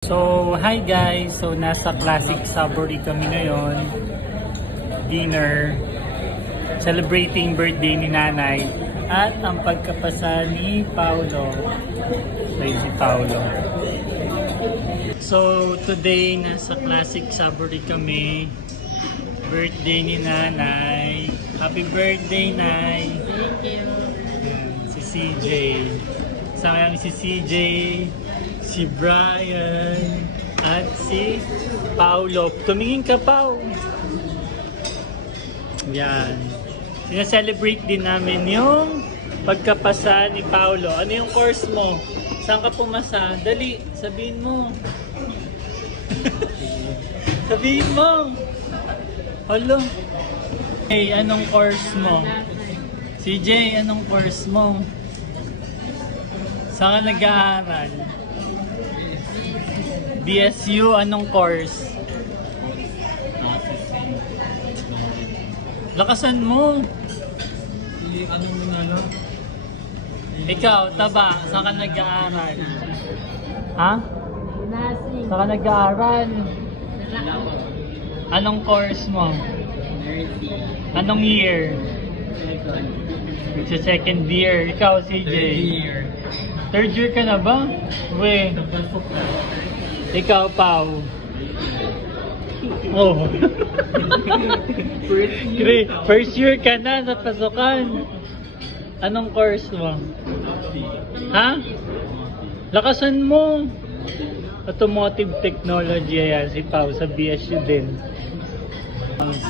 So, hi guys! So, nasa Classic Savory kami ngayon. Dinner. Celebrating birthday ni nanay. At ang pagkapasa ni Paolo. So, si Paolo. So, today nasa Classic Savory kami. Birthday ni nanay. Happy birthday, Nay! Thank you! Si CJ. Sayang si CJ. Si Brian at si Paolo. Tumingin ka, Pao. Yan. Sinaselebrate din namin yung pagkapasa ni Paolo. Ano yung course mo? Saan ka pumasa? Dali, sabihin mo. Sabihin mo. Hello. Hey, anong course mo? CJ, anong course mo? Saan ka nag-aaral? BSU, anong course? Lakasan mo. Ikaw, Taba, saan ka nag-aaral? Ha? Saan ka nag-aaral? Anong course mo? Anong year? Sa second year. Ikaw, CJ? Third year ka na ba? We. Ikaw, Pao. Oh. First year ka na sa pasukan. Anong course mo? Ha? Lakasan mo. Automotive Technology, ayan, si Pao sa BSU din.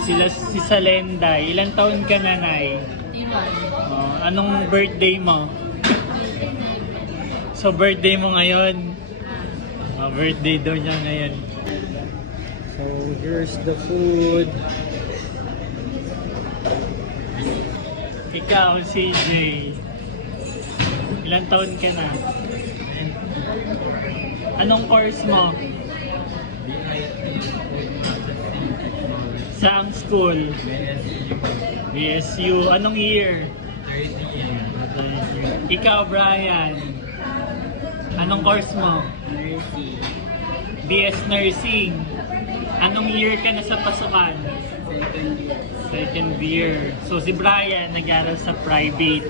Si Salenda, ilang taon ka na, Nay? Anong birthday mo? So, birthday mo ngayon? Birthday daw niya ngayon. So, here's the food. Ikaw, CJ. Ilang taon ka na? Anong course mo? Saang school? BSU. Anong year? Ikaw, Brian. Anong course mo? Nursing. BS Nursing. Anong year ka na sa pasukan? Second year. So si Brian nag-aaral sa private.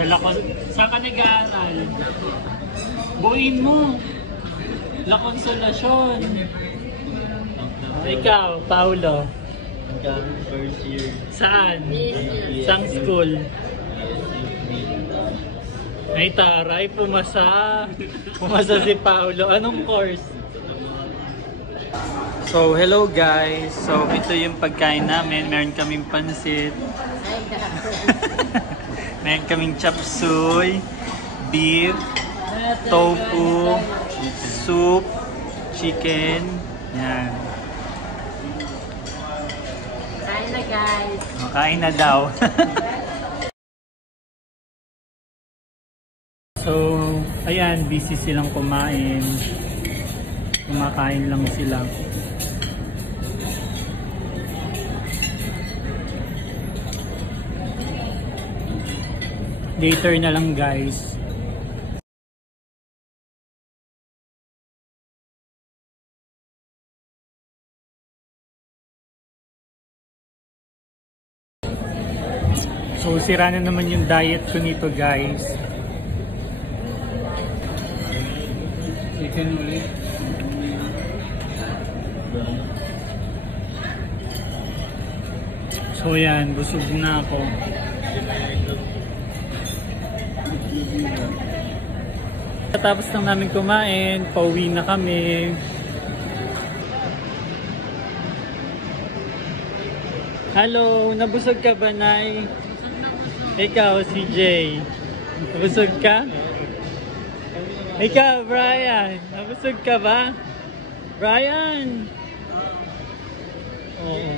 Sa Lacon. Saan ka nag-aaral? Buuin mo. La Consolacion. Ikaw, Paolo. First year. Saan? Saang school? Ay taray, pumasa. Pumasa si Paolo. Anong course? So, hello guys. So, ito yung pagkain namin. Meron kaming pansit. Meron kaming chop suey, beef, tofu, soup, chicken. Yan. Kain na, guys. Kain na daw. So, ayan, busy silang kumain. Kumakain lang sila. Later na lang, guys. So, sira na naman yung diet ko nito, guys. Chicken ulit. So yan, busog na ako. Tapos lang namin kumain, pauwi na kami. Hello, nabusog ka ba, Nay? Ikaw, CJ. Nabusog ka? Ikaw, Brian, nabusog ka ba? Brian! Oo.